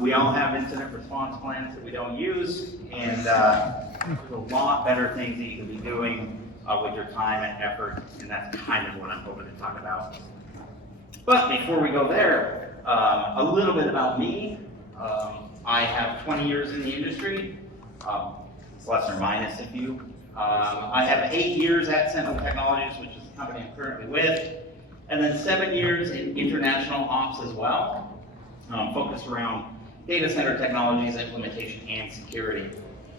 We all have incident response plans that we don't use, and there's a lot better things that you can be doing with your time and effort, and that's kind of what I'm hoping to talk about. But before we go there, a little bit about me. I have 20 years in the industry. It's plus or minus a few. I have 8 years at Sentinel Technologies, which is the company I'm currently with, and then 7 years in international ops as well, focused around data center technologies, implementation, and security.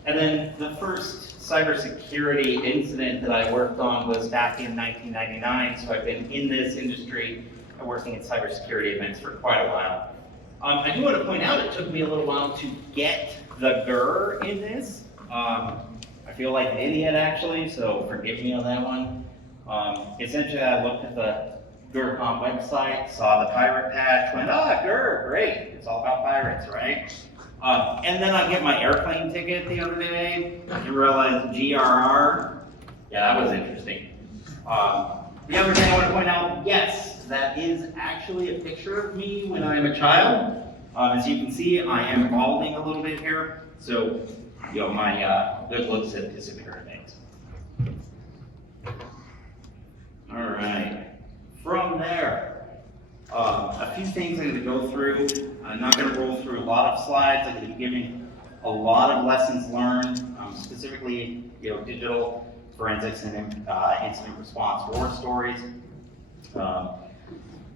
And then the first cybersecurity incident that I worked on was back in 1999, so I've been in this industry working in cybersecurity events for quite a while. I do want to point out it took me a little while to get the GrrR in this. I feel like an idiot actually, so forgive me on that one. Essentially, I looked at the GrrCon website, saw the pirate patch, went, GrrR, great, it's all about pirates, right? And then I get my airplane ticket the other day, and realize GrrR, yeah, that was interesting. The other thing I want to point out, yes, that is actually a picture of me when I am a child. As you can see, I am balding a little bit here, so my good looks have disappeared a bit. All right. From there, a few things I'm going to go through. I'm not going to roll through a lot of slides. I'm going to be giving a lot of lessons learned, specifically digital forensics and incident response war stories.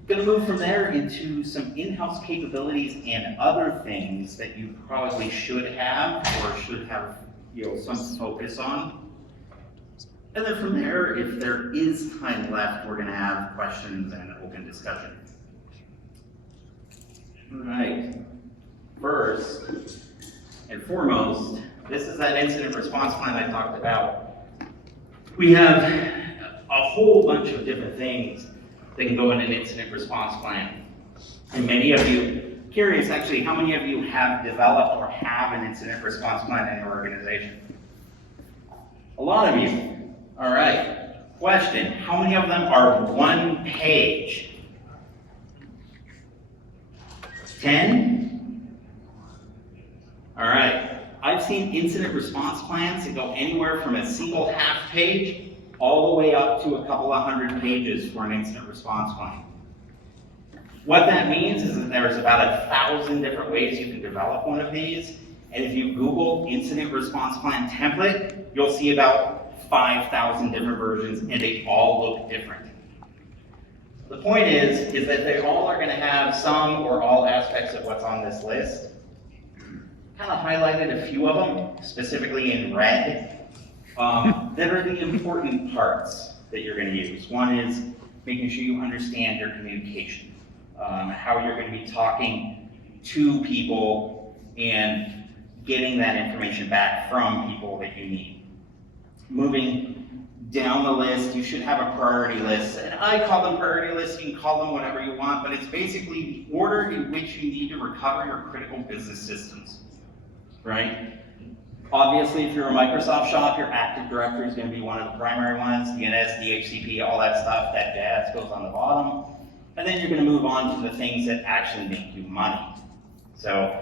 Going to move from there into some in-house capabilities and other things that you probably should have or should have some focus on. And then from there, if there is time left, we're going to have questions and open discussion. All right. First and foremost, this is that incident response plan I talked about. We have a whole bunch of different things that can go in an incident response plan. And many of you, curious actually, how many of you have developed or have an incident response plan in your organization? A lot of you. All right. Question, how many of them are one page? 10? All right. I've seen incident response plans that go anywhere from a single half page all the way up to a couple of hundred pages for an incident response plan. What that means is that there's about 1,000 different ways you can develop one of these. And if you Google incident response plan template, you'll see about 5,000 different versions, and they all look different. The point is that they all are going to have some or all aspects of what's on this list. Kind of highlighted a few of them, specifically in red, that are the important parts that you're going to use. One is making sure you understand your communication, how you're going to be talking to people and getting that information back from people that you need. Moving down the list, you should have a priority list. And I call them priority lists, you can call them whatever you want, but it's basically the order in which you need to recover your critical business systems, right? Obviously, if you're a Microsoft shop, your Active Directory is going to be one of the primary ones, DNS, DHCP, all that stuff, that jazz goes on the bottom. And then you're going to move on to the things that actually make you money. So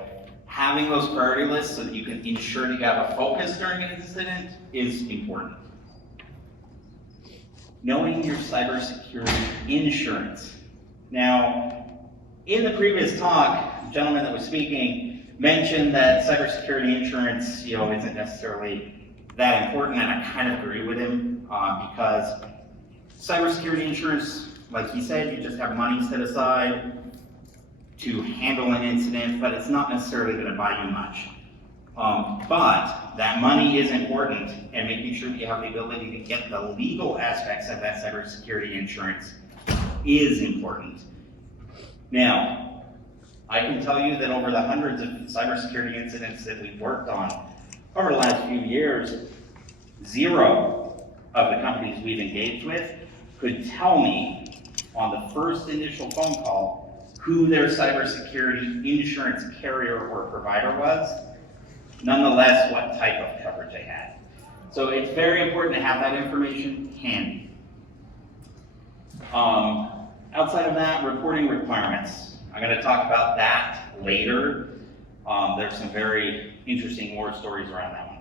having those priority lists so that you can ensure that you have a focus during an incident is important. Knowing your cybersecurity insurance. Now, in the previous talk, the gentleman that was speaking mentioned that cybersecurity insurance, isn't necessarily that important, and I kind of agree with him because cybersecurity insurance, like he said, you just have money set aside to handle an incident, but it's not necessarily going to buy you much. But that money is important, and making sure that you have the ability to get the legal aspects of that cybersecurity insurance is important. Now, I can tell you that over the hundreds of cybersecurity incidents that we've worked on over the last few years, 0 of the companies we've engaged with could tell me on the first initial phone call who their cybersecurity insurance carrier or provider was, nonetheless what type of coverage they had. So it's very important to have that information handy. Outside of that, reporting requirements. I'm going to talk about that later. There's some very interesting war stories around that one.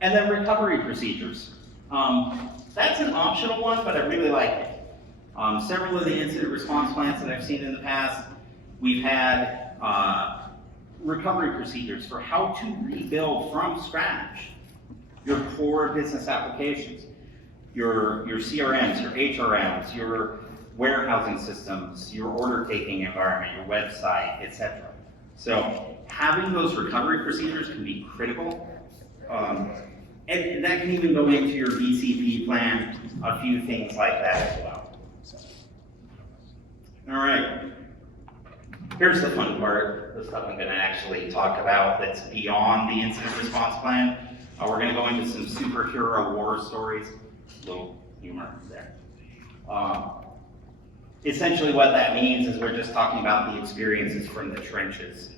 And then recovery procedures. That's an optional one, but I really like it. Several of the incident response plans that I've seen in the past, we've had recovery procedures for how to rebuild from scratch your core business applications, your CRMs, your HRMs, your warehousing systems, your order taking environment, your website, etc. So having those recovery procedures can be critical. And that can even go into your BCP plan, a few things like that as well. All right, here's the fun part, the stuff I'm gonna actually talk about that's beyond the incident response plan. We're gonna go into some superhero war stories, a little humor there. Essentially what that means is we're just talking about the experiences from the trenches.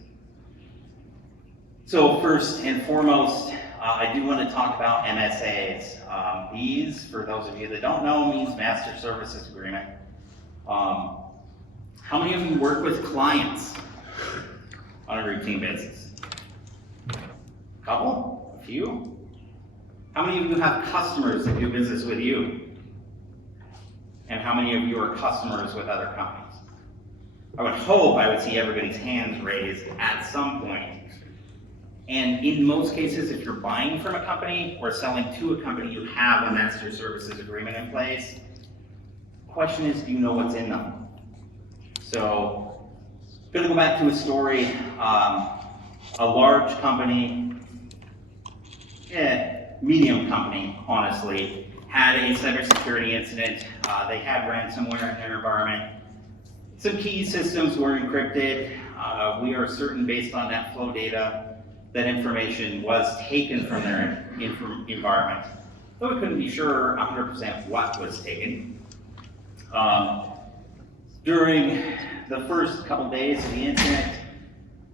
So first and foremost, I do want to talk about MSAs. These, for those of you that don't know, means Master Services Agreement. How many of you work with clients on a routine basis? A couple? A few? How many of you have customers that do business with you? And how many of you are customers with other companies? I would hope I would see everybody's hands raised at some point. And in most cases, if you're buying from a company or selling to a company, you have a master services agreement in place. The question is, do you know what's in them? So, I'm gonna go back to a story. A large company, medium company, honestly, had a cybersecurity incident. They had ransomware in their environment. Some key systems were encrypted. We are certain, based on that flow data, that information was taken from their environment, though we couldn't be sure 100% what was taken. During the first couple days of the incident,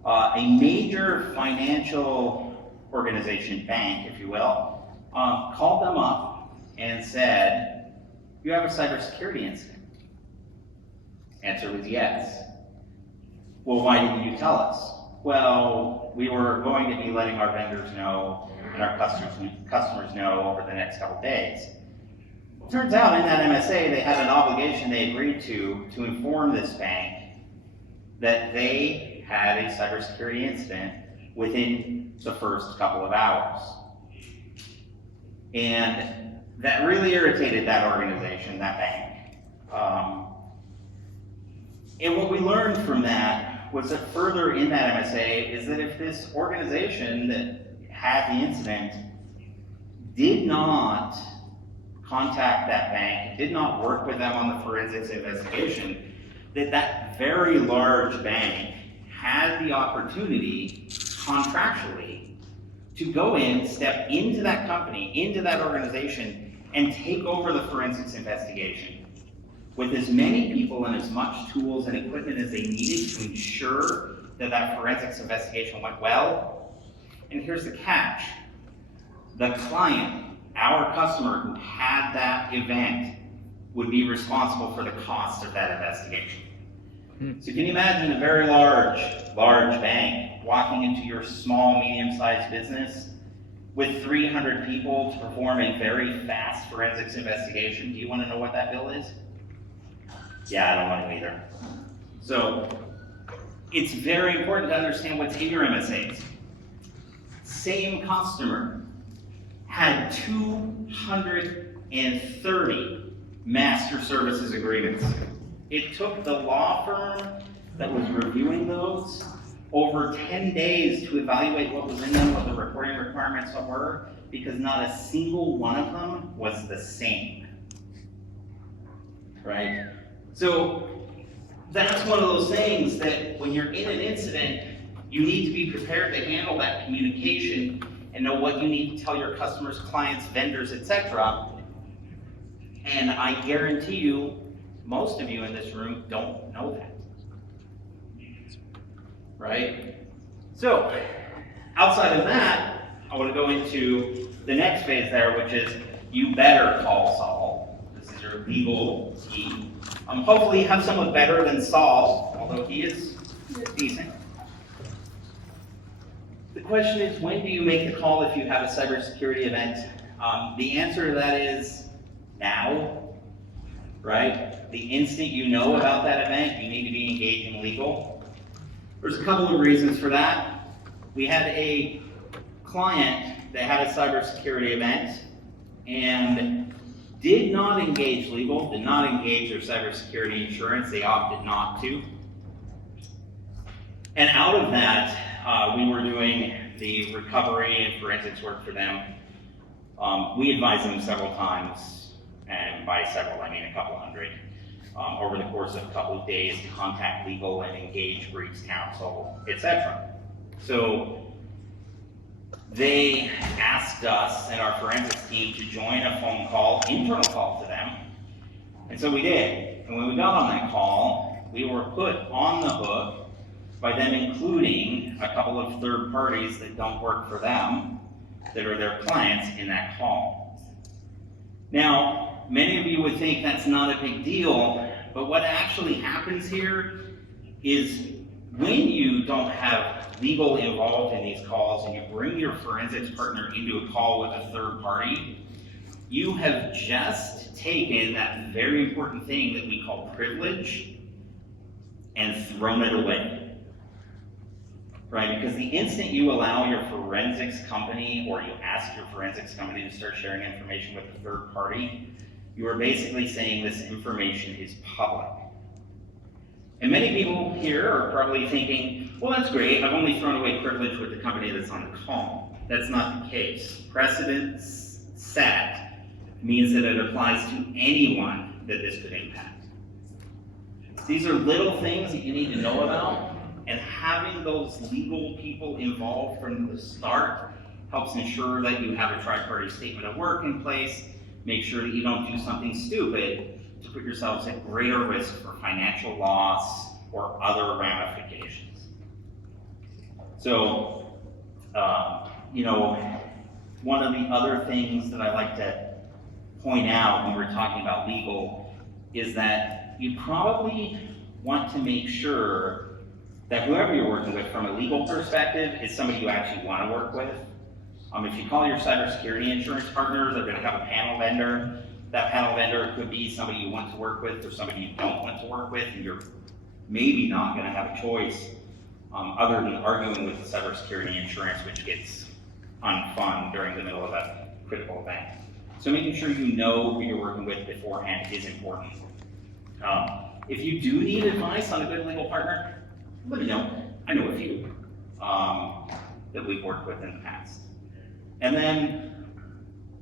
a major financial organization, bank, if you will, called them up and said, "You have a cybersecurity incident." Answer was yes. Well, why didn't you tell us? Well, we were going to be letting our vendors know and our customers know over the next couple days. Turns out in that MSA, they had an obligation they agreed to inform this bank that they had a cybersecurity incident within the first couple of hours. And that really irritated that organization, that bank. And what we learned from that was that further in that MSA is that if this organization that had the incident did not contact that bank, did not work with them on the forensics investigation, that very large bank had the opportunity contractually to go in, step into that company, into that organization, and take over the forensics investigation with as many people and as much tools and equipment as they needed to ensure that that forensics investigation went well. And here's the catch. The client, our customer who had that event, would be responsible for the cost of that investigation. So can you imagine a very large bank walking into your small, medium-sized business with 300 people to perform a very fast forensics investigation? Do you want to know what that bill is? Yeah, I don't want to either. So it's very important to understand what's in your MSAs. Same customer had 230 master services agreements. It took the law firm that was reviewing those over 10 days to evaluate what was in them, what the reporting requirements were, because not a single one of them was the same, right? So that's one of those things that when you're in an incident, you need to be prepared to handle that communication and know what you need to tell your customers, clients, vendors, etc. And I guarantee you, most of you in this room don't know that, right? So outside of that, I want to go into the next phase there, which is you better call Saul. This is your legal team. Hopefully you have someone better than Saul, although he is decent. question is, when do you make the call if you have a cybersecurity event? The answer to that is now, right? The instant you know about that event, you need to be engaging legal. There's a couple of reasons for that. We had a client that had a cybersecurity event and did not engage legal, did not engage their cybersecurity insurance. They opted not to. And out of that, we were doing the recovery and forensics work for them. We advised them several times, and by several I mean a couple hundred, over the course of a couple of days to contact legal and engage Greeks counsel, etc. So they asked us and our forensics team to join a phone call, internal call to them, and so we did. And when we got on that call, we were put on the hook by them including a couple of third parties that don't work for them, that are their clients in that call. Now, many of you would think that's not a big deal, but what actually happens here is when you don't have legal involved in these calls and you bring your forensics partner into a call with a third party, you have just taken that very important thing that we call privilege and thrown it away. Right, because the instant you allow your forensics company or you ask your forensics company to start sharing information with a third party, you are basically saying this information is public. And many people here are probably thinking, well, that's great, I've only thrown away privilege with the company that's on the call. That's not the case. Precedent set means that it applies to anyone that this could impact. These are little things that you need to know about. And having those legal people involved from the start helps ensure that you have a tri-party statement of work in place, make sure that you don't do something stupid to put yourselves at greater risk for financial loss or other ramifications. So, one of the other things that I like to point out when we're talking about legal is that you probably want to make sure that whoever you're working with from a legal perspective is somebody you actually want to work with. If you call your cybersecurity insurance partner, they're going to have a panel vendor. That panel vendor could be somebody you want to work with or somebody you don't want to work with, and you're maybe not going to have a choice other than arguing with the cybersecurity insurance, which gets unfun during the middle of a critical event. So making sure you know who you're working with beforehand is important. If you do need advice on a good legal partner, let me know. I know a few that we've worked with in the past. And then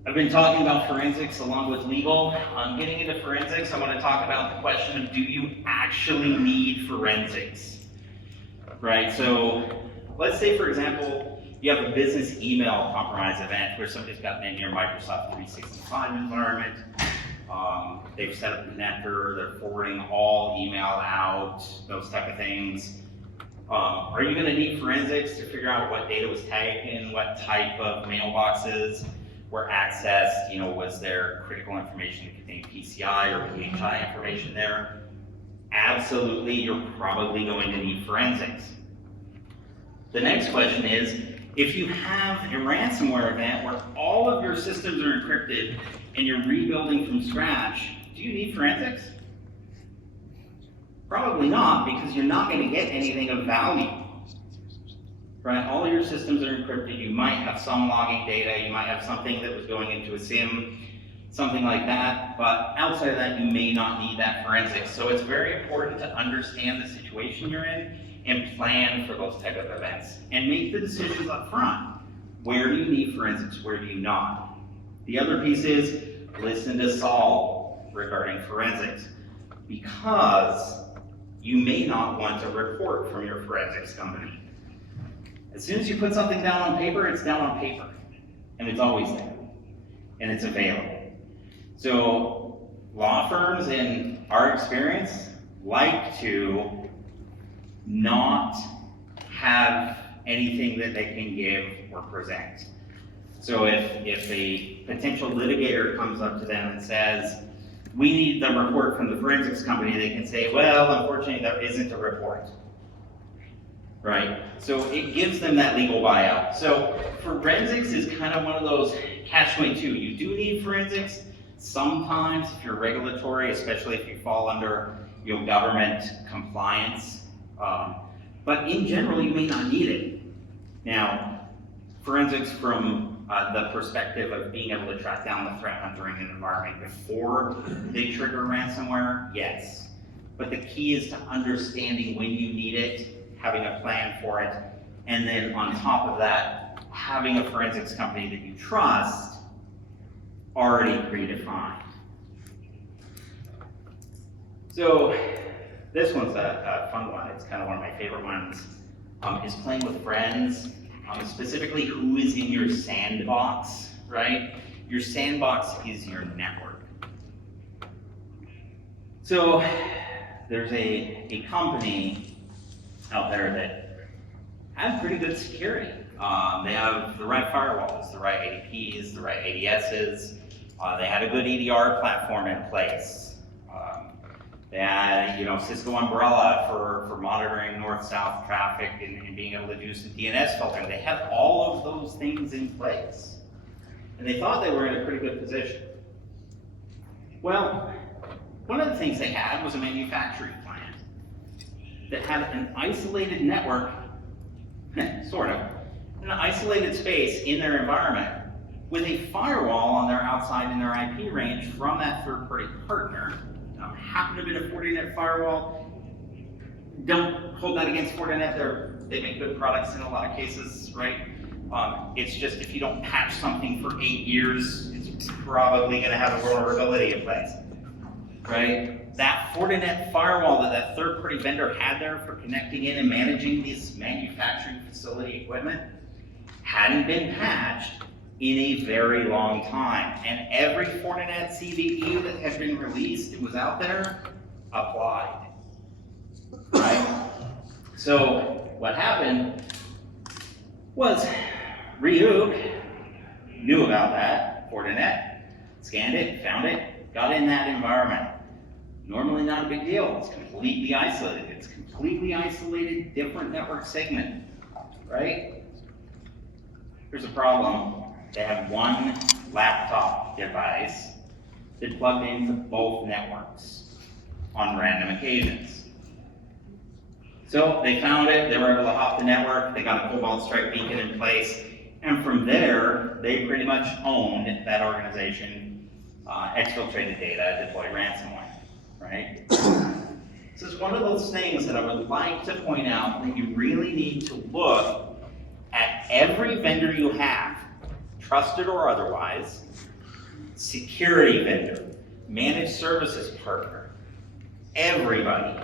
I've been talking about forensics along with legal. Getting into forensics, I want to talk about the question of, do you actually need forensics? Right, so let's say, for example, you have a business email compromise event where somebody's gotten in your Microsoft 365 environment. They've set up a connector, they're forwarding all email out, those type of things. Are you going to need forensics to figure out what data was taken, what type of mailboxes were accessed? Was there critical information that contained PCI or PHI information there? Absolutely, you're probably going to need forensics. The next question is, if you have a ransomware event where all of your systems are encrypted and you're rebuilding from scratch, do you need forensics? Probably not, because you're not going to get anything of value. Right? All of your systems are encrypted. You might have some logging data. You might have something that was going into a SIM, something like that. But outside of that, you may not need that forensics. So it's very important to understand the situation you're in and plan for those type of events. And make the decisions up front. Where do you need forensics? Where do you not? The other piece is listen to Saul regarding forensics, because you may not want a report from your forensics company. As soon as you put something down on paper, it's down on paper. And it's always there. And it's available. So law firms, in our experience, like to not have anything that they can give or present. So if a potential litigator comes up to them and says, we need the report from the forensics company, they can say, well, unfortunately, there isn't a report. right? So it gives them that legal buyout. So forensics is kind of one of those catch-22. You do need forensics sometimes if you're regulatory, especially if you fall under government compliance. But in general, you may not need it. Now, forensics from the perspective of being able to track down the threat hunter in an environment before they trigger ransomware, yes. But the key is to understanding when you need it, having a plan for it, and then on top of that, having a forensics company that you trust already predefined. So this one's a fun one. It's kind of one of my favorite ones. Is playing with friends, specifically who is in your sandbox, right? Your sandbox is your network. So there's a company out there that has pretty good security. They have the right firewalls, the right ADPs, the right ADSs. They had a good EDR platform in place. They had, Cisco Umbrella for monitoring north-south traffic and being able to do some DNS filtering. They had all of those things in place. And they thought they were in a pretty good position. Well, one of the things they had was a manufacturing plant that had an isolated network, sort of, an isolated space in their environment with a firewall on their outside in their IP range from that third-party partner. Happened to be a Fortinet firewall. Don't hold that against Fortinet. They make good products in a lot of cases, right? It's just if you don't patch something for 8 years, it's probably going to have a vulnerability in place, right? That Fortinet firewall that third-party vendor had there for connecting in and managing this manufacturing facility equipment hadn't been patched in a very long time. And every Fortinet CVE that had been released, it was out there, applied, right? So what happened was Ryuk knew about that, Fortinet, scanned it, found it, got in that environment. Normally not a big deal, it's completely isolated. It's completely isolated, different network segment, right? Here's a problem. They have one laptop device that plugged into both networks on random occasions. So they found it, they were able to hop the network, they got a Cobalt Strike beacon in place, and from there, they pretty much owned that organization, exfiltrated data, deployed ransomware, right? This is one of those things that I would like to point out that you really need to look at every vendor you have, trusted or otherwise, security vendor, managed services partner, everybody,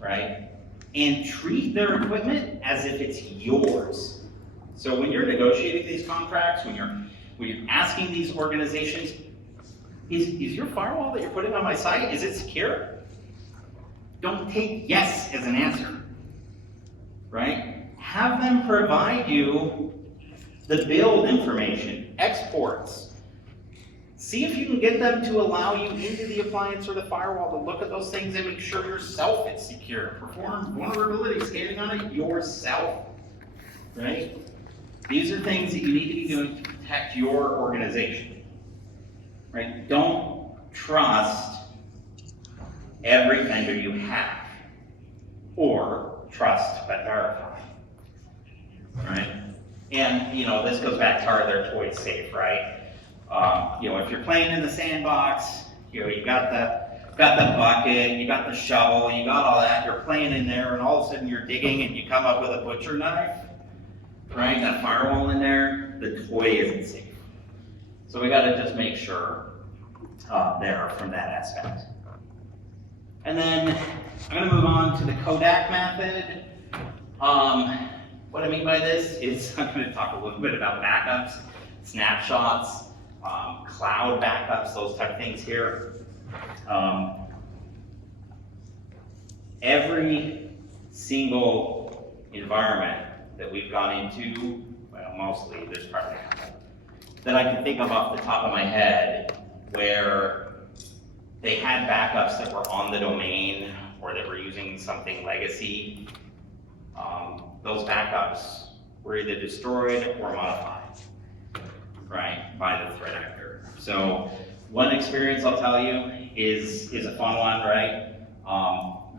right? And treat their equipment as if it's yours. So when you're negotiating these contracts, when you're asking these organizations, is your firewall that you're putting on my site, is it secure? Don't take yes as an answer, right? Have them provide you the build information, exports. See if you can get them to allow you into the appliance or the firewall to look at those things and make sure yourself is secure. Perform vulnerability scanning on it yourself, right? These are things that you need to be doing to protect your organization, right? Don't trust every vendor you have, or trust but verify, right? And this goes back to their toy safe, right? If you're playing in the sandbox, you got the bucket, you got the shovel, you got all that. You're playing in there, and all of a sudden you're digging, and you come up with a butcher knife, right? That firewall in there, the toy isn't safe. So we got to just make sure there from that aspect. And then I'm going to move on to the Kodak method. What I mean by this is I'm going to talk a little bit about backups, snapshots, cloud backups, those type of things here. Every single environment that we've gone into, well, mostly, there's probably a couple, that I can think of off the top of my head where they had backups that were on the domain or that were using something legacy. those backups were either destroyed or modified, right, by the threat actor. So one experience I'll tell you is a fun one, right?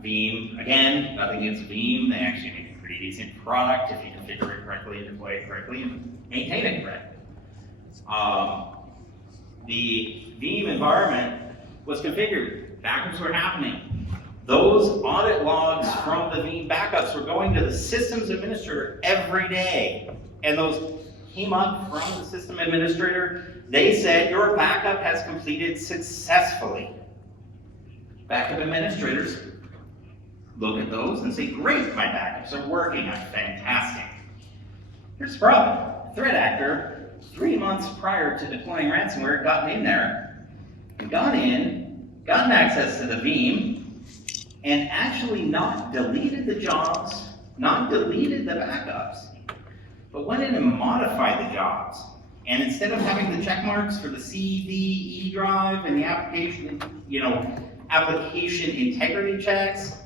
Veeam, again, nothing against Veeam. They actually make a pretty decent product if you configure it correctly, deploy it correctly, and maintain it correctly. The Veeam environment was configured. Backups were happening. Those audit logs from the Veeam backups were going to the systems administrator every day. And those came up from the system administrator. They said, your backup has completed successfully. Backup administrators look at those and say, great, my backups are working, I'm fantastic. Here's the problem. The threat actor, 3 months prior to deploying ransomware, had gotten in there, and gotten access to the Veeam, and actually not deleted the jobs, not deleted the backups, but went in and modified the jobs. And instead of having the check marks for the C, D, E drive and the application, application integrity checks,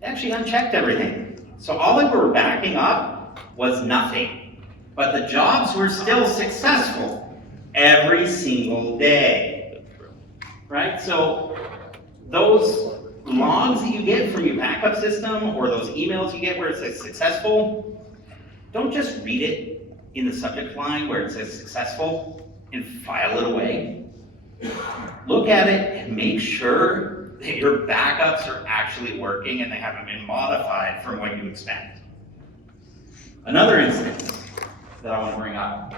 they actually unchecked everything. So all they were backing up was nothing. But the jobs were still successful every single day. Right? So those logs that you get from your backup system or those emails you get where it says successful, don't just read it in the subject line where it says successful and file it away. Look at it and make sure that your backups are actually working and they haven't been modified from what you expect. Another instance that I want to bring up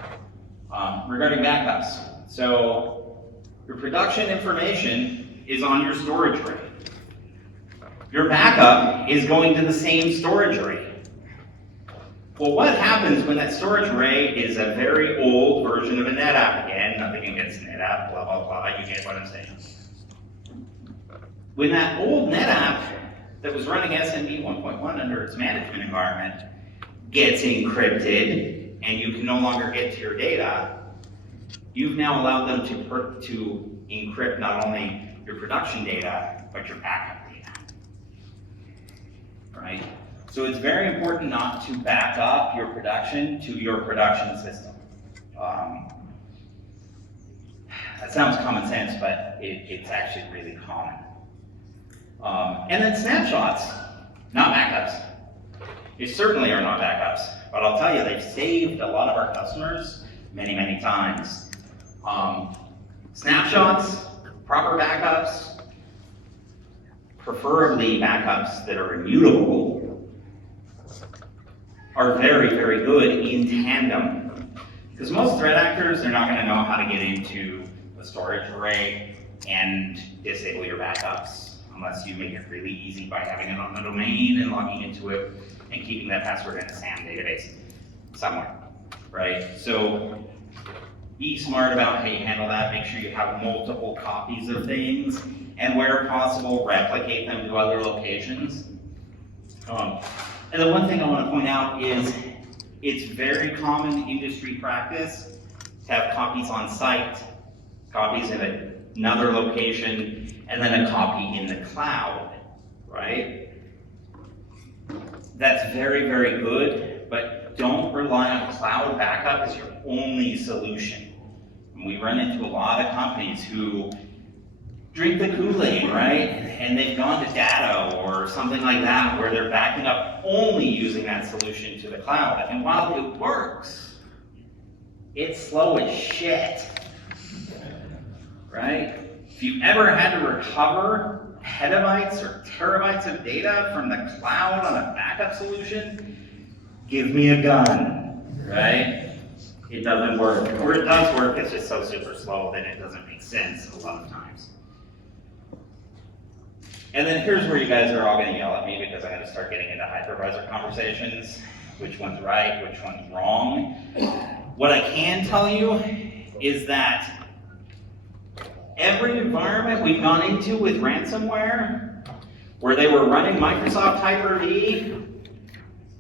regarding backups. So your production information is on your storage array. Your backup is going to the same storage array. Well, what happens when that storage array is a very old version of a NetApp? Again, nothing against NetApp, blah, blah, blah, you get what I'm saying. When that old NetApp that was running SMB 1.1 under its management environment gets encrypted and you can no longer get to your data, you've now allowed them to encrypt not only your production data, but your backup data. Right? So it's very important not to back up your production to your production system. That sounds common sense, but it's actually really common. And then snapshots, not backups. They certainly are not backups, but I'll tell you, they've saved a lot of our customers many, many times. Snapshots, proper backups, preferably backups that are immutable, are very, very good in tandem. Because most threat actors, they're not going to know how to get into a storage array and disable your backups unless you make it really easy by having it on the domain and logging into it and keeping that password in a SAM database somewhere, right? So be smart about how you handle that. Make sure you have multiple copies of things, and where possible, replicate them to other locations. And the one thing I want to point out is it's very common industry practice to have copies on site, copies in another location, and then a copy in the cloud, right? That's very, very good, but don't rely on cloud backup as your only solution. And we run into a lot of companies who drink the Kool-Aid, right? And they've gone to Datto or something like that where they're backing up only using that solution to the cloud. And while it works, it's slow as shit, right? If you've ever had to recover petabytes or terabytes of data from the cloud on a backup solution, give me a gun, right? It doesn't work. Or it does work, it's just so super slow that it doesn't make sense a lot of times. And then here's where you guys are all going to yell at me because I'm going to start getting into hypervisor conversations. Which one's right, which one's wrong. What I can tell you is that every environment we've gone into with ransomware, where they were running Microsoft Hyper-V,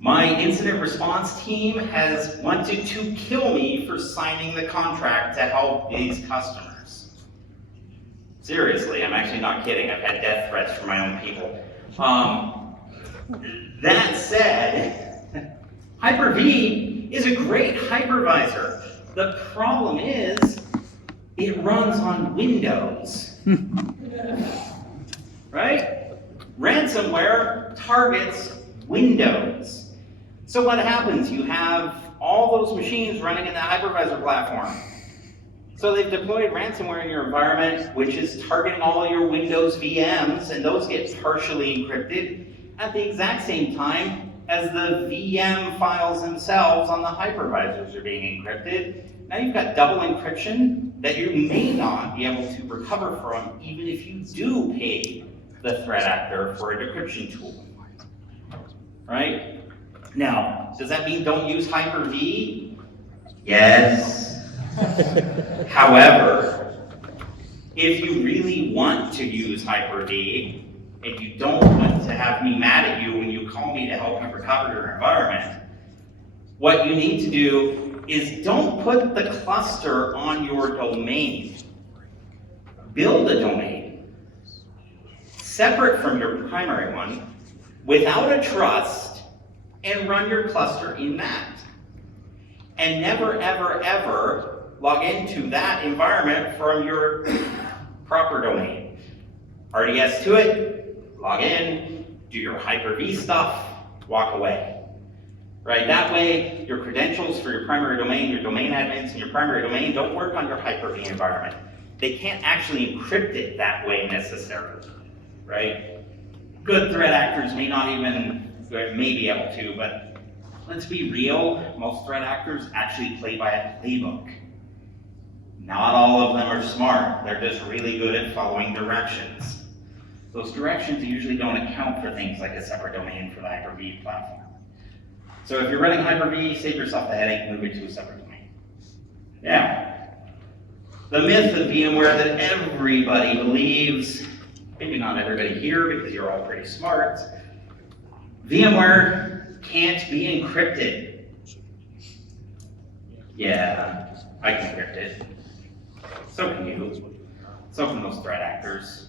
my incident response team has wanted to kill me for signing the contract to help these customers. Seriously, I'm actually not kidding. I've had death threats from my own people. That said, Hyper-V is a great hypervisor. The problem is, it runs on Windows. Right? Ransomware targets Windows. So what happens? You have all those machines running in the hypervisor platform. So they've deployed ransomware in your environment, which is targeting all your Windows VMs, and those get partially encrypted at the exact same time as the VM files themselves on the hypervisors are being encrypted. Now you've got double encryption that you may not be able to recover from, even if you do pay the threat actor for a decryption tool. Right? Now, does that mean don't use Hyper-V? Yes. However, if you really want to use Hyper-V, and you don't want to have me mad at you when you call me to help you recover your environment, what you need to do is don't put the cluster on your domain. Build a domain separate from your primary one, without a trust, and run your cluster in that. And never, ever, ever log into that environment from your proper domain. RDS to it, log in, do your Hyper-V stuff, walk away. Right? That way, your credentials for your primary domain, your domain admins, and your primary domain don't work on your Hyper-V environment. They can't actually encrypt it that way necessarily. Right? Good threat actors may not even, may be able to, but let's be real, most threat actors actually play by a playbook. Not all of them are smart, they're just really good at following directions. Those directions usually don't account for things like a separate domain for the Hyper-V platform. So if you're running Hyper-V, save yourself the headache, move it to a separate domain. Now, the myth of VMware that everybody believes, maybe not everybody here because you're all pretty smart, VMware can't be encrypted. Yeah, I can encrypt it. So can you. So can those threat actors.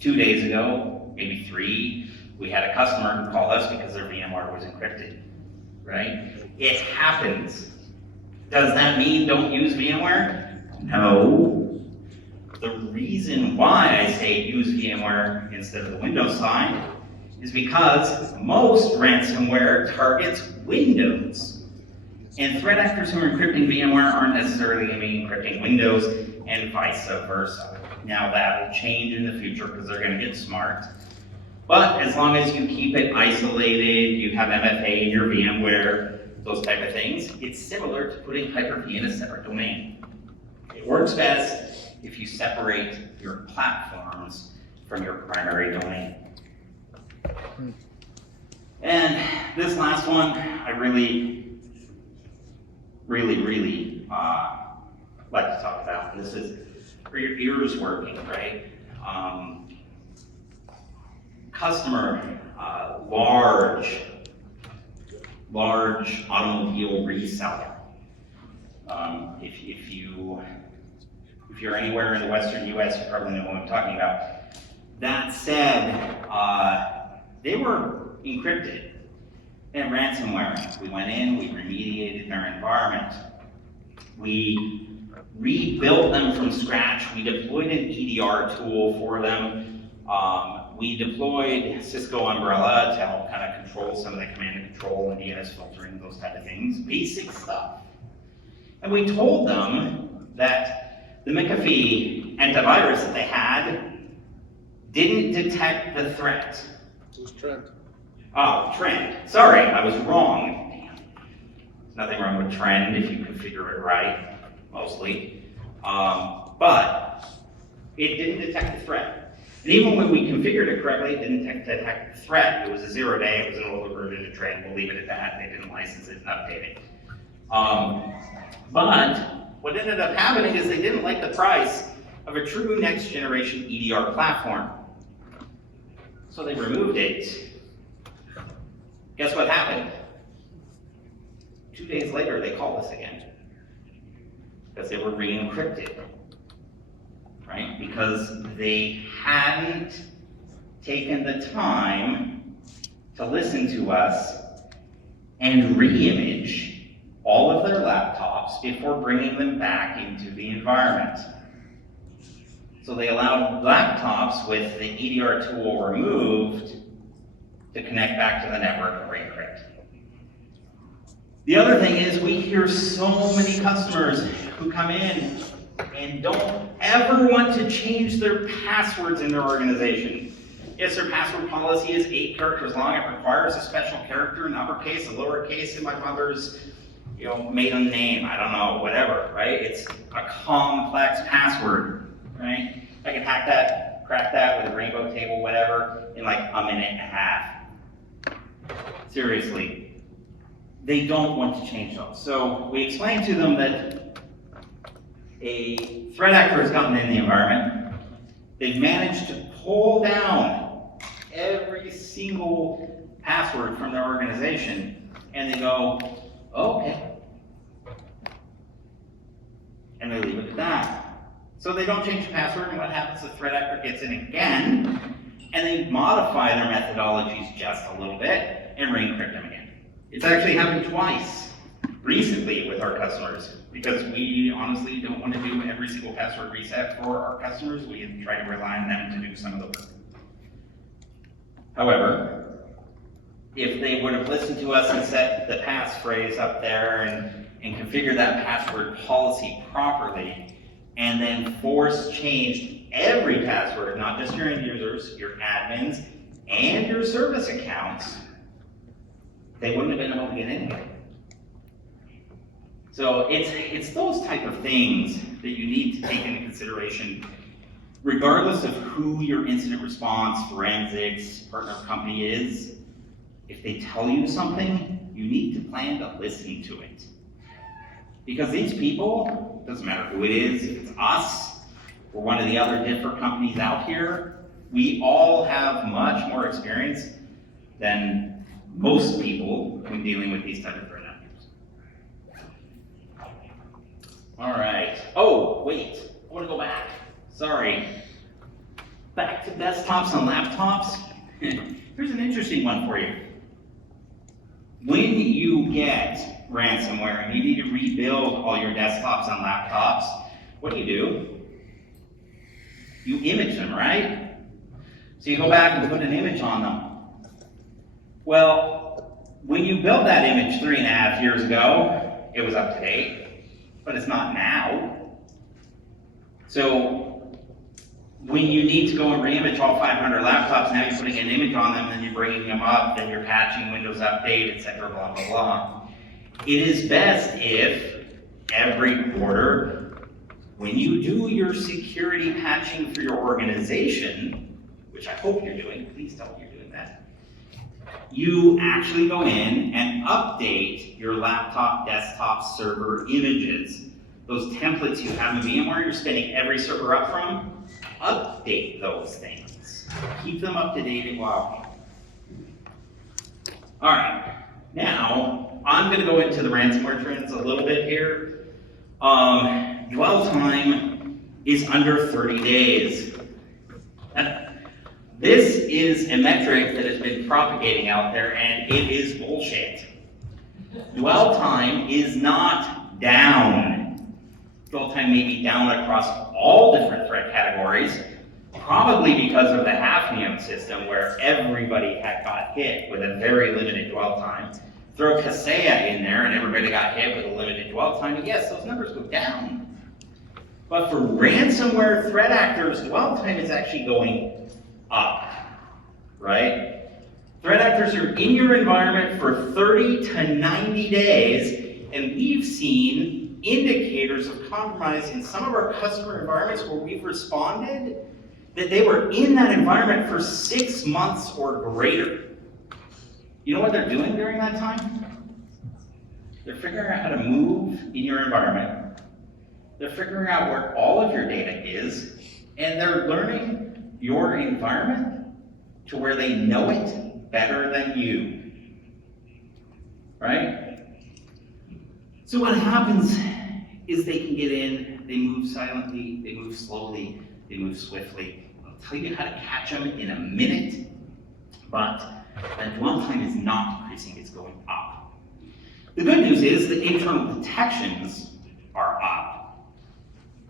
2 days ago, maybe 3, we had a customer who called us because their VMware was encrypted. Right? It happens. Does that mean don't use VMware? No. The reason why I say use VMware instead of the Windows side is because most ransomware targets Windows. And threat actors who are encrypting VMware aren't necessarily going to be encrypting Windows, and vice versa. Now that will change in the future because they're going to get smart. But as long as you keep it isolated, you have MFA in your VMware, those type of things, it's similar to putting Hyper-V in a separate domain. It works best if you separate your platforms from your primary domain. And this last one, I really like to talk about. And this is for your ears working, right? Customer, large automobile reseller. If you're anywhere in the Western U.S., you probably know what I'm talking about. That said, they were encrypted and ransomware. We went in, we remediated their environment. We rebuilt them from scratch. We deployed an EDR tool for them. We deployed Cisco Umbrella to help kind of control some of the command and control and DNS filtering, those type of things, basic stuff. And we told them that the McAfee antivirus that they had didn't detect the threat. It was Trend. Oh, Trend. Sorry, I was wrong. There's nothing wrong with Trend if you configure it right, mostly. But it didn't detect the threat. And even when we configured it correctly, it didn't detect the threat. It was a 0-day, it was an older version of Trend. We'll leave it at that. They didn't license it and update it. But what ended up happening is they didn't like the price of a true next generation EDR platform. So they removed it. Guess what happened? 2 days later, they called us again. Because they were re-encrypted. Right? Because they hadn't taken the time to listen to us and re-image all of their laptops before bringing them back into the environment. So they allowed laptops with the EDR tool removed to connect back to the network and re-encrypt. The other thing is we hear so many customers who come in and don't ever want to change their passwords in their organization. Yes, their password policy is 8 characters long. It requires a special character in uppercase, a lowercase in my mother's maiden name. I don't know, whatever, right? It's a complex password, right? I can hack that, crack that with a rainbow table, whatever, in like a minute and a half. Seriously. They don't want to change those. So we explained to them that a threat actor has gotten in the environment. They've managed to pull down every single password from their organization, and they go, oh, okay. And they leave it at that. So they don't change the password, and what happens? The threat actor gets in again, and they modify their methodologies just a little bit and re-encrypt them again. It's actually happened twice recently with our customers, because we honestly don't want to do every single password reset for our customers. We try to rely on them to do some of the work. However, if they would have listened to us and set the passphrase up there and configure that password policy properly, and then force changed every password, not just your end users, your admins, and your service accounts, they wouldn't have been able to get in here. So it's those type of things that you need to take into consideration, regardless of who your incident response, forensics, partner company is. If they tell you something, you need to plan to listen to it. Because these people, doesn't matter who it is, if it's us or one of the other different companies out here, we all have much more experience than most people when dealing with these type of threat actors. All right. Oh, wait. I want to go back. Sorry. Back to desktops and laptops. Here's an interesting one for you. When you get ransomware and you need to rebuild all your desktops and laptops, what do? You image them, right? So you go back and put an image on them. Well, when you built that image 3.5 years ago, it was up to date, but it's not now. So when you need to go and re-image all 500 laptops, now you're putting an image on them, then you're bringing them up, then you're patching Windows Update, etc., blah, blah, blah. It is best if every quarter, when you do your security patching for your organization, which I hope you're doing, please tell me you're doing that, you actually go in and update your laptop, desktop, server images. Those templates you have in VMware, you're spinning every server up from, update those things. Keep them up to date and wow. All right, now I'm going to go into the ransomware trends a little bit here. Dwell time is under 30 days. This is a metric that has been propagating out there, and it is bullshit. Dwell time is not down. Dwell time may be down across all different threat categories, probably because of the Hafnium system where everybody had got hit with a very limited dwell time. Throw Kaseya in there and everybody got hit with a limited dwell time, and yes, those numbers go down. But for ransomware threat actors, dwell time is actually going up, right? Threat actors are in your environment for 30 to 90 days, and we've seen indicators of compromise in some of our customer environments where we've responded that they were in that environment for 6 months or greater. You know what they're doing during that time? They're figuring out how to move in your environment. They're figuring out where all of your data is, and they're learning your environment to where they know it better than you, right? So what happens is they can get in, they move silently, they move slowly, they move swiftly. I'll tell you how to catch them in a minute, but that dwell time is not decreasing, it's going up. The good news is that internal detections are up.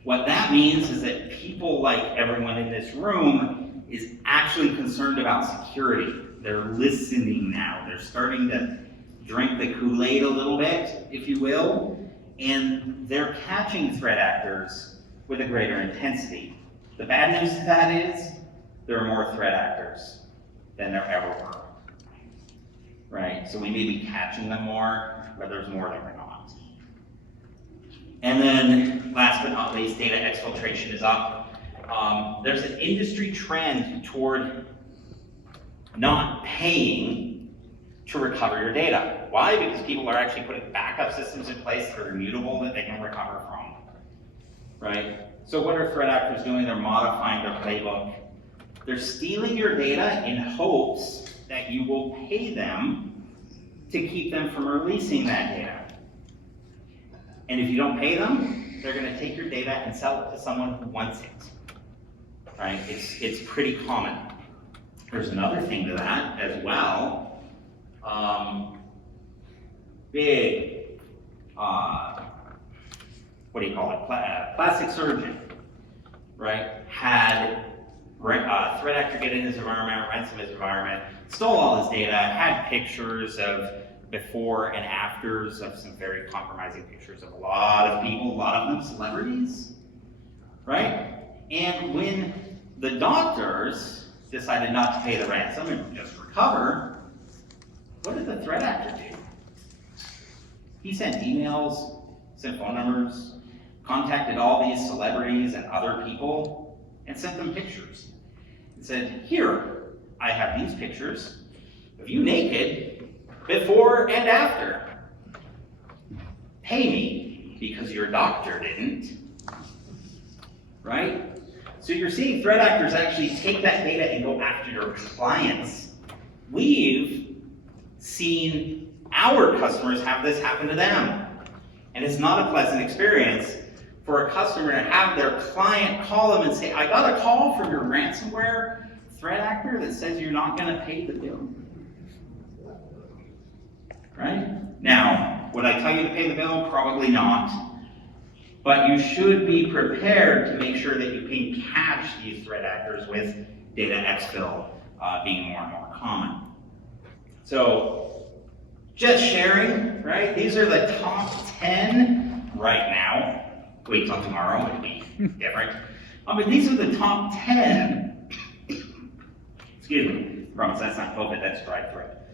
What that means is that people like everyone in this room is actually concerned about security. They're listening now. They're starting to drink the Kool-Aid a little bit, if you will, and they're catching threat actors with a greater intensity. The bad news to that is there are more threat actors than there ever were, right? So we may be catching them more, but there's more that we're not. And then, last but not least, data exfiltration is up. There's an industry trend toward not paying to recover your data. Why? Because people are actually putting backup systems in place that are immutable that they can recover from, right? So what are threat actors doing? They're modifying their playbook. They're stealing your data in hopes that you will pay them to keep them from releasing that data. And if you don't pay them, they're going to take your data and sell it to someone who wants it, right? It's pretty common. There's another thing to that as well. Big, what do you call it? Plastic surgeon, right? Had a threat actor get in his environment, ransom his environment, stole all his data, had pictures of before and afters of some very compromising pictures of a lot of people, a lot of them celebrities, right? And when the doctors decided not to pay the ransom and just recover, what did the threat actor do? He sent emails, sent phone numbers, contacted all these celebrities and other people, and sent them pictures. And said, here, I have these pictures of you naked, before and after. Pay me, because your doctor didn't. Right? So you're seeing threat actors actually take that data and go after your clients. We've seen our customers have this happen to them. And it's not a pleasant experience for a customer to have their client call them and say, I got a call from your ransomware threat actor that says you're not going to pay the bill. Right? Now, would I tell you to pay the bill? Probably not. But you should be prepared to make sure that you can catch these threat actors with data exfil being more and more common. So, just sharing, right? These are the top 10 right now. Wait till tomorrow, it'll be different. But these are the top 10. Excuse me, promise that's not COVID, that's dry threat.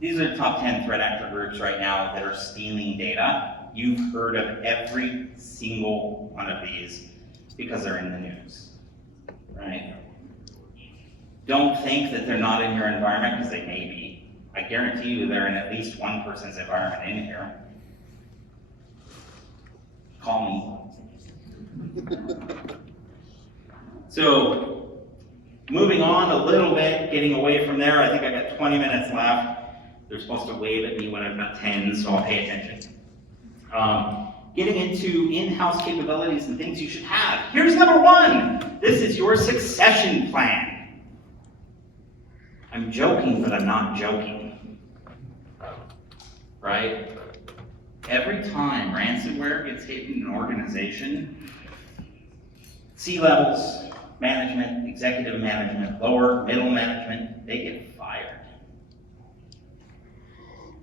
These are the top 10 threat actor groups right now that are stealing data. You've heard of every single one of these because they're in the news, right? Don't think that they're not in your environment, because they may be. I guarantee you they're in at least one person's environment in here. Call me. So, moving on a little bit, getting away from there, I think I got 20 minutes left. They're supposed to wave at me when I've got 10, so I'll pay attention. Getting into in-house capabilities and things you should have. Here's number 1. This is your succession plan. I'm joking, but I'm not joking. Right? Every time ransomware gets hit in an organization, C-levels, management, executive management, lower, middle management, they get fired.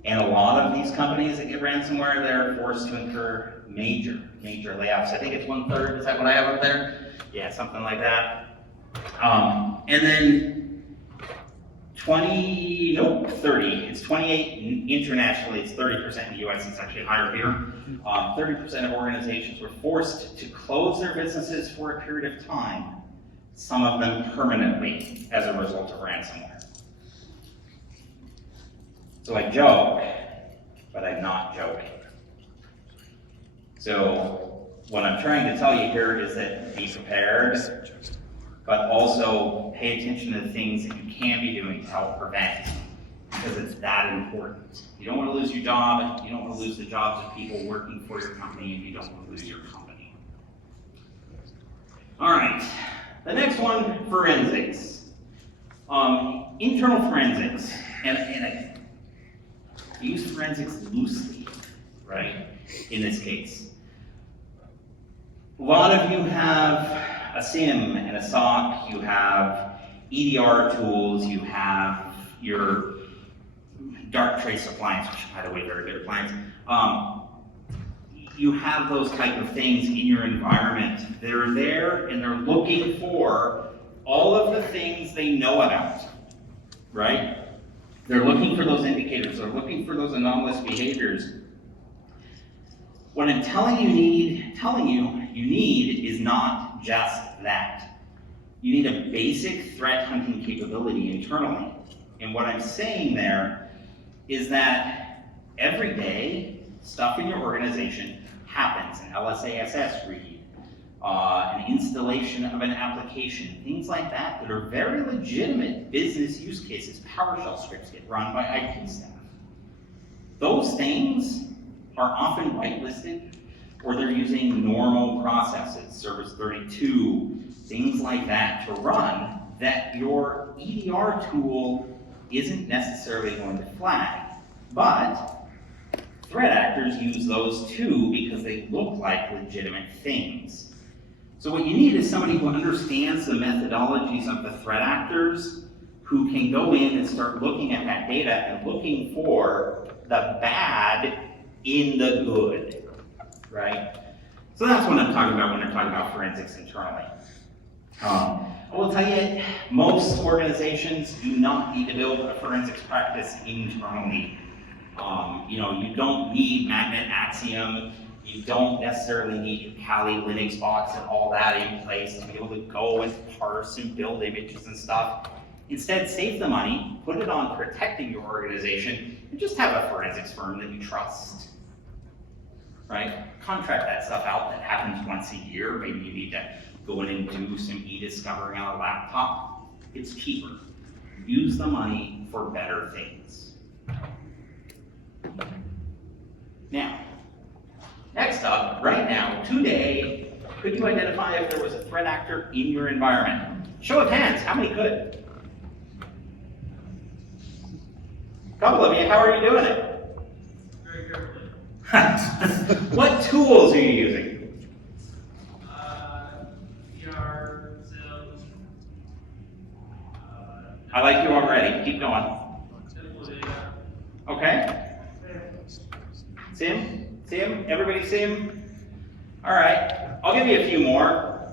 And a lot of these companies that get ransomware, they're forced to incur major layoffs. I think it's 1/3, is that what I have up there? Yeah, something like that. And then 30. It's 28 internationally, it's 30% in the US, it's actually higher here. 30% of organizations were forced to close their businesses for a period of time, some of them permanently, as a result of ransomware. So I joke, but I'm not joking. So what I'm trying to tell you here is that be prepared, but also pay attention to the things that you can be doing to help prevent, because it's that important. You don't want to lose your job, you don't want to lose the jobs of people working for your company, and you don't want to lose your company. All right, the next one, forensics. Internal forensics, and I use forensics loosely, right, in this case. A lot of you have a SIM and a SOC, you have EDR tools, you have your dark trace appliance, which by the way, very good appliance. You have those type of things in your environment. They're there and they're looking for all of the things they know about, right? They're looking for those indicators, they're looking for those anomalous behaviors. What I'm telling you you need is not just that. You need a basic threat hunting capability internally. And what I'm saying there is that every day, stuff in your organization happens, an LSASS read, an installation of an application, things like that that are very legitimate business use cases. PowerShell scripts get run by IT staff. Those things are often whitelisted, or they're using normal processes, Service 32, things like that to run that your EDR tool isn't necessarily going to flag. But threat actors use those too because they look like legitimate things. So what you need is somebody who understands the methodologies of the threat actors, who can go in and start looking at that data and looking for the bad in the good, right? So that's what I'm talking about when I'm talking about forensics internally. I will tell you, most organizations do not need to build a forensics practice internally. You don't need Magnet Axiom. You don't necessarily need your Kali Linux box and all that in place to be able to go and parse and build images and stuff. Instead, save the money, put it on protecting your organization, and just have a forensics firm that you trust, right? Contract that stuff out. That happens once a year. Maybe you need to go in and do some e-discovery on a laptop. It's cheaper. Use the money for better things. Now, next up, right now, today, could you identify if there was a threat actor in your environment? Show of hands, how many could? A couple of you, how are you doing it? Very carefully. What tools are you using? PR, sales. I like you already, keep going. Okay. SIM, everybody SIM? All right, I'll give you a few more.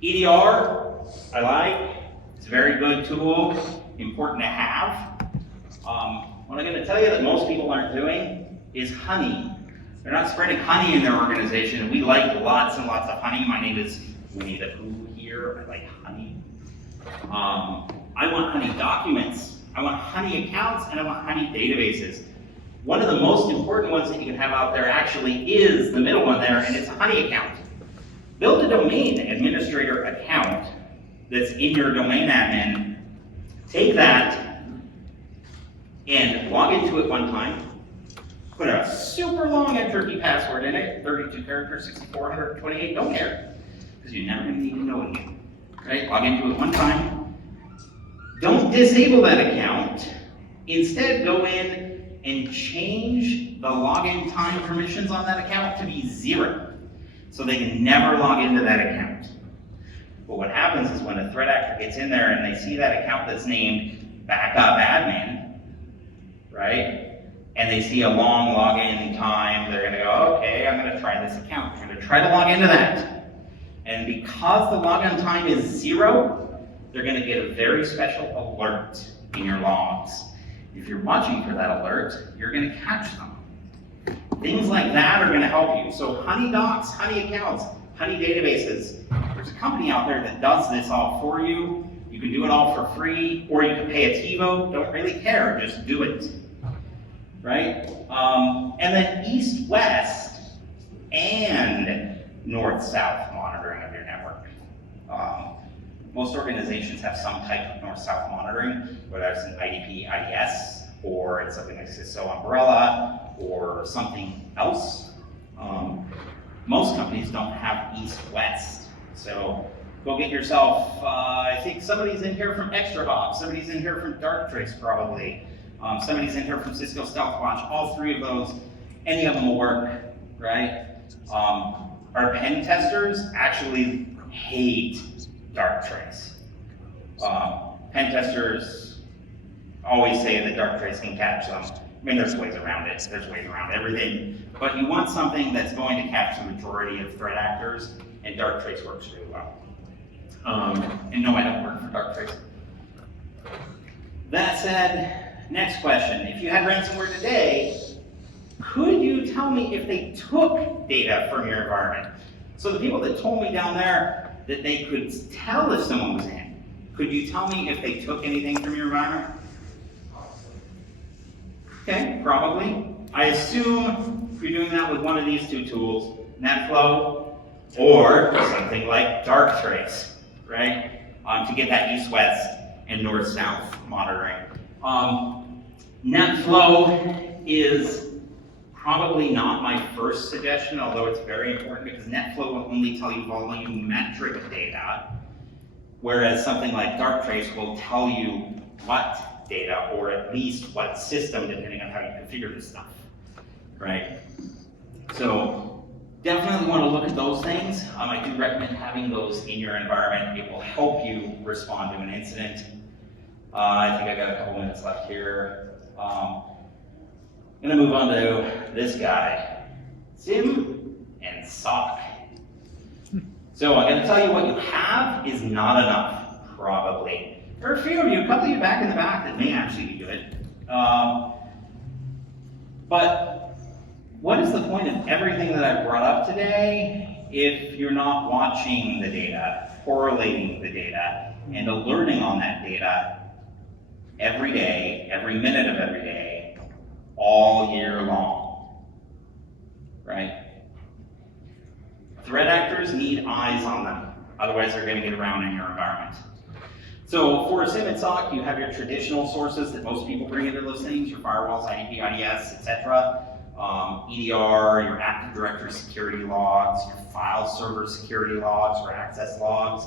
EDR, I like, it's a very good tool, important to have. What I'm gonna tell you that most people aren't doing is honey. They're not spreading honey in their organization, and we like lots and lots of honey. My name is Winnie the Pooh here, I like honey. I want honey documents, I want honey accounts, and I want honey databases. One of the most important ones that you can have out there actually is the middle one there, and it's a honey account. Build a domain administrator account that's in your domain admin. Take that and log into it one time. Put a super long enter key password in it, 32 characters, 6428, don't care, because you're never gonna need to know it again. Right? Log into it one time. Don't disable that account. Instead, go in and change the login time permissions on that account to be 0. So they can never log into that account. But what happens is when a threat actor gets in there and they see that account that's named backup admin, right? And they see a long login time, they're gonna go, okay, I'm gonna try this account. I'm gonna try to log into that. And because the login time is 0, they're gonna get a very special alert in your logs. If you're watching for that alert, you're gonna catch them. Things like that are gonna help you. So honey docs, honey accounts, honey databases. There's a company out there that does this all for you. You can do it all for free, or you can pay a TiVo, don't really care, just do it, right? And then east-west and north-south monitoring of your network. Most organizations have some type of north-south monitoring, whether it's an IDP, IDS, or it's something like Cisco Umbrella, or something else. Most companies don't have east-west. So go get yourself, I think somebody's in here from ExtraHop, somebody's in here from Darktrace probably. Somebody's in here from Cisco Stealth Watch, all three of those, any of them will work, right? Our pen testers actually hate Darktrace. Pen testers always say that Darktrace can catch them. I mean, there's ways around it, there's ways around everything, but you want something that's going to catch the majority of threat actors, and Darktrace works really well. And no, I don't work for Darktrace. That said, next question. If you had ransomware today, could you tell me if they took data from your environment? So the people that told me down there that they could tell if someone was in, could you tell me if they took anything from your environment? Okay, probably. I assume you're doing that with one of these two tools, NetFlow or something like Darktrace, right? To get that east-west and north-south monitoring. NetFlow is probably not my first suggestion, although it's very important because NetFlow will only tell you volumetric data, whereas something like Darktrace will tell you what data, or at least what system, depending on how you configure this stuff, right? So definitely want to look at those things. I do recommend having those in your environment. It will help you respond to an incident. I think I got a couple minutes left here. I'm gonna move on to this guy, SIM and SOC. So I'm gonna tell you what you have is not enough, probably. There are a few of you, a couple of you back in the back that may actually be good. But what is the point of everything that I brought up today if you're not watching the data, correlating the data, and alerting on that data every day, every minute of every day, all year long, right? Threat actors need eyes on them, otherwise they're gonna get around in your environment. So for SIM and SOC, you have your traditional sources that most people bring into those things, your firewalls, IDP, IDS, etc. EDR, your Active Directory security logs, your file server security logs or access logs.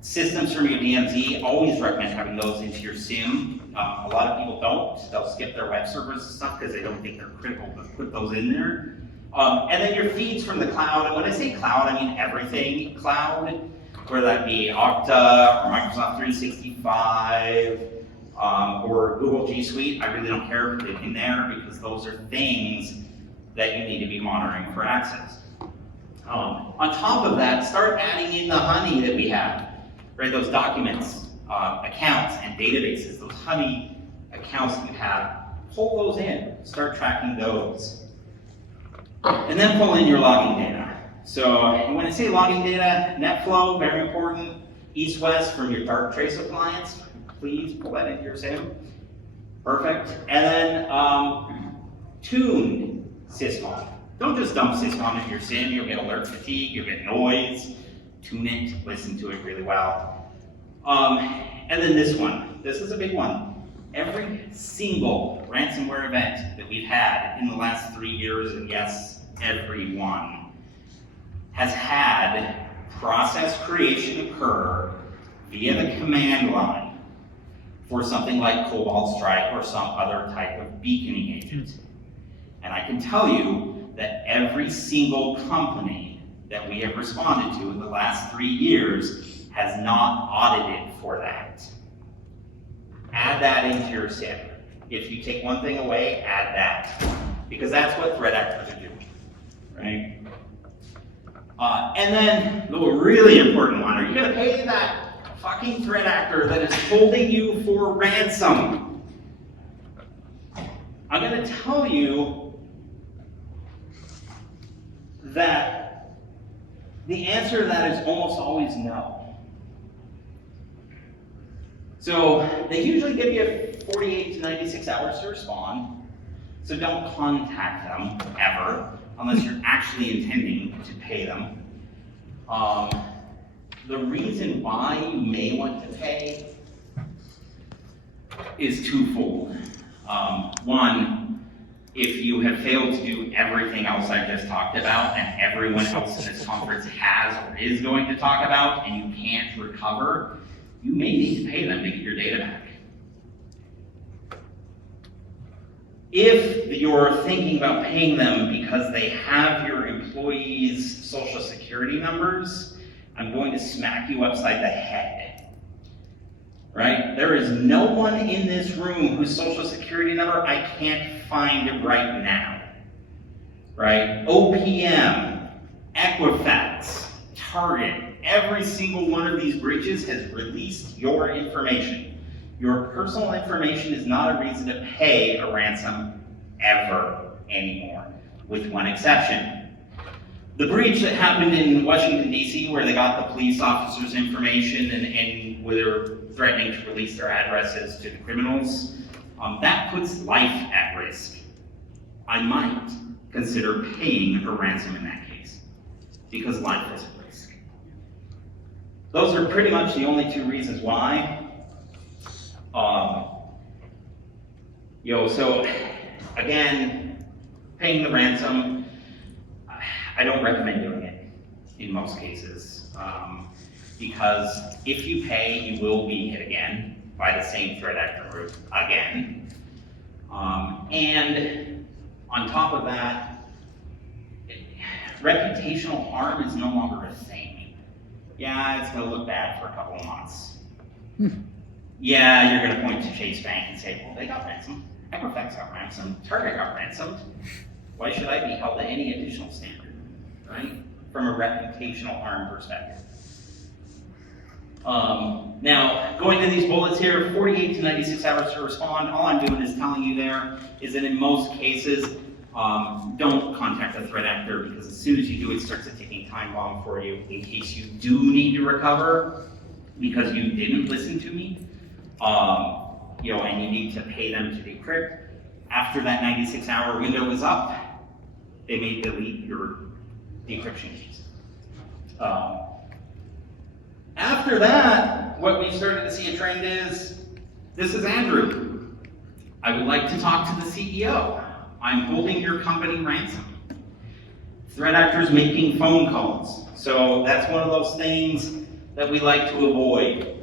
Systems from your DMZ, always recommend having those into your SIM. A lot of people don't. They'll skip their web servers and stuff because they don't think they're critical, but put those in there. And then your feeds from the cloud. And when I say cloud, I mean everything cloud, whether that be Okta or Microsoft 365 or Google G Suite. I really don't care, put it in there because those are things that you need to be monitoring for access. On top of that, start adding in the honey that we have, right? Those documents, accounts, and databases, those honey accounts that you have, pull those in, start tracking those. And then pull in your logging data. So when I say logging data, NetFlow, very important. East-west from your Darktrace appliance, please pull that into your SIM. Perfect. And then tuned syscall. Don't just dump syscall into your SIM, you'll get alert fatigue, you'll get noise. Tune it, listen to it really well. And then this one, this is a big one. Every single ransomware event that we've had in the last 3 years, and yes, every one, has had process creation occur via the command line for something like Cobalt Strike or some other type of beaconing agent. And I can tell you that every single company that we have responded to in the last 3 years has not audited for that. Add that into your SIM. If you take one thing away, add that. Because that's what threat actors are doing, right? And then the really important one, are you gonna pay that fucking threat actor that is holding you for ransom? I'm gonna tell you that the answer to that is almost always no. So they usually give you 48 to 96 hours to respond. So don't contact them ever, unless you're actually intending to pay them. The reason why you may want to pay is twofold. One, if you have failed to do everything else I just talked about, and everyone else in this conference has or is going to talk about, and you can't recover, you may need to pay them to get your data back. If you're thinking about paying them because they have your employees' social security numbers, I'm going to smack you upside the head. Right? There is no one in this room whose social security number I can't find right now. Right? OPM, Equifax, Target, every single one of these breaches has released your information. Your personal information is not a reason to pay a ransom ever anymore, with one exception. The breach that happened in Washington, D.C., where they got the police officers' information and where they were threatening to release their addresses to the criminals, that puts life at risk. I might consider paying a ransom in that case, because life is at risk. Those are pretty much the only two reasons why. So again, paying the ransom, I don't recommend doing it in most cases, because if you pay, you will be hit again by the same threat actor group again. And on top of that, reputational harm is no longer a thing. Yeah, it's gonna look bad for a couple of months. Yeah, you're gonna point to Chase Bank and say, well, they got ransomed. Equifax got ransomed. Target got ransomed. Why should I be held to any additional standard, right? From a reputational harm perspective. Now, going to these bullets here, 48 to 96 hours to respond. All I'm doing is telling you there is that in most cases, don't contact a threat actor, because as soon as you do, it starts a ticking time bomb for you in case you do need to recover because you didn't listen to me. And you need to pay them to decrypt. After that 96-hour window is up, they may delete your decryption keys. After that, what we've started to see a trend is, this is Andrew. I would like to talk to the CEO. I'm holding your company ransom. Threat actors making phone calls. So that's one of those things that we like to avoid.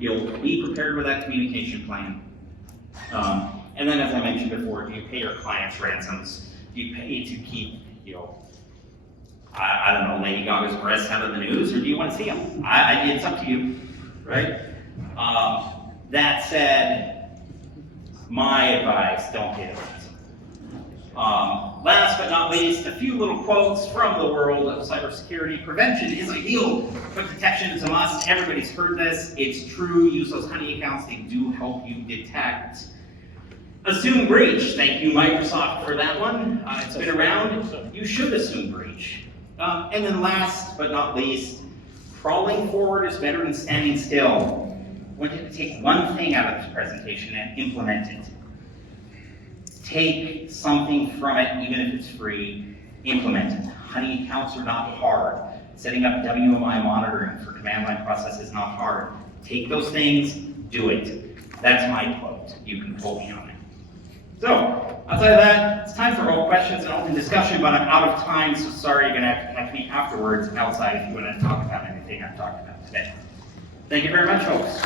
Be prepared with that communication plan. And then, as I mentioned before, do you pay your clients ransoms? Do you pay to keep, I don't know, Lady Gaga's breasts out of the news, or do you want to see them? It's up to you, right? That said, my advice, don't pay the ransom. Last but not least, a few little quotes from the world of cybersecurity. Prevention is ideal, but detection is a must. Everybody's heard this. It's true. Use those honey accounts. They do help you detect. Assume breach. Thank you, Microsoft, for that one. It's been around. You should assume breach. And then last but not least, crawling forward is better than standing still. I want you to take one thing out of this presentation and implement it. Take something from it, even if it's free, implement it. Honey accounts are not hard. Setting up WMI monitoring for command line process is not hard. Take those things, do it. That's my quote. You can quote me on it. So, outside of that, it's time for all questions and open discussion, but I'm out of time, so sorry, you're going to have to catch me afterwards outside if you want to talk about anything I've talked about today. Thank you very much, folks.